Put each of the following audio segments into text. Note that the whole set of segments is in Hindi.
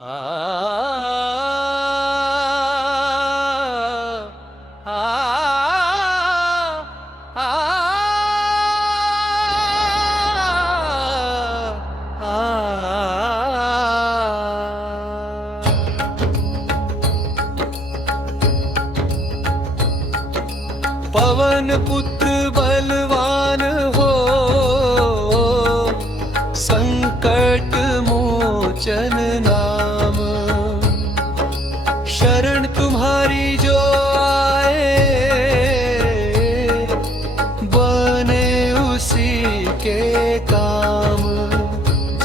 आ आ आ पवन पुत्र बलवान हो, संकट मोचन नाम। शरण तुम्हारी जो आए, बने उसी के काम।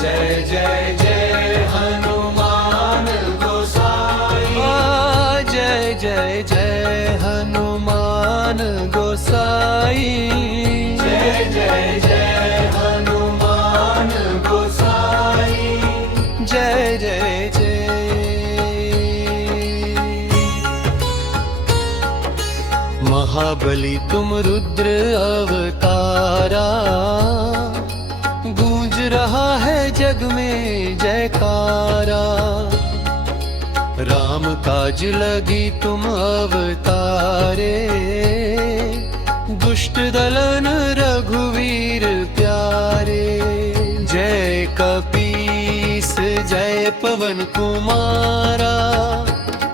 जय जय जय हनुमान गोसाई। जय जय जय हनुमान गोसाई। जय जय जय हनुमान गोसाई। जय जय जय। महाबली तुम रुद्र अवतारा, गूंज रहा है जग में जयकारा। राम काज लगी तुम अवतारे, दुष्ट दलन रघुवीर प्यारे। जय कपीस जय पवन कुमारा,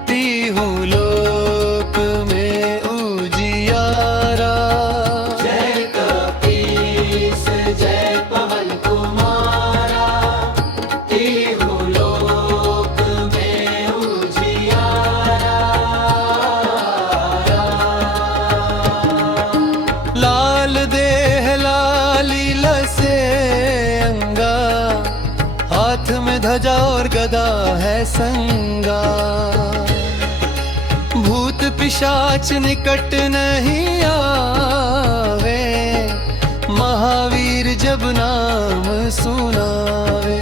तीहूं लोक में उजियारा। जय कपीस जय पवन कुमारा, तीहूं लोक में उजियारा। लाल देह लाली लसे अंगा, हाथ में ध्वजा और गदा है संगा। भूत पिशाच निकट नहीं आवे, महावीर जब नाम सुनावे।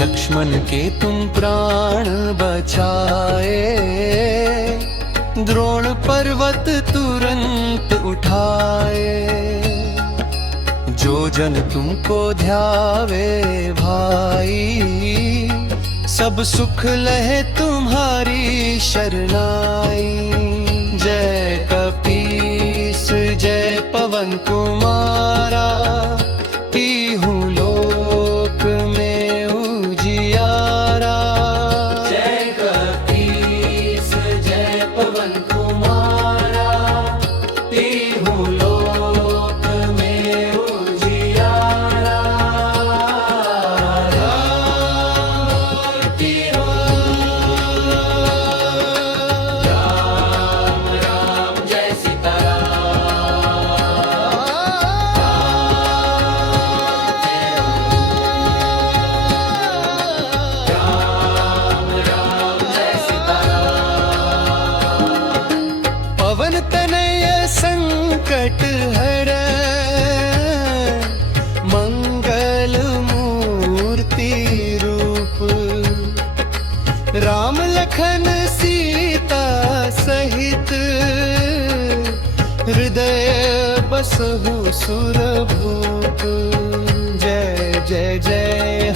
लक्ष्मण के तुम प्राण बचाए, द्रोण पर्वत तुरंत उठाए। जो जन तुमको ध्यावे भाई, सब सुख लहे तुम्हारी शरणाई। जय कपीस जय पवन कुमारा, तीहूं लोक में उजियारा। जय कपीस जय पवन कुमारा, तीहूं लोक में उजियारा। राम राम जय पवन तनय संकट हर, मंगल मूर्ति रूप। राम लखन सीता सहित, हृदय बसहु सुरभूप। जय जय जय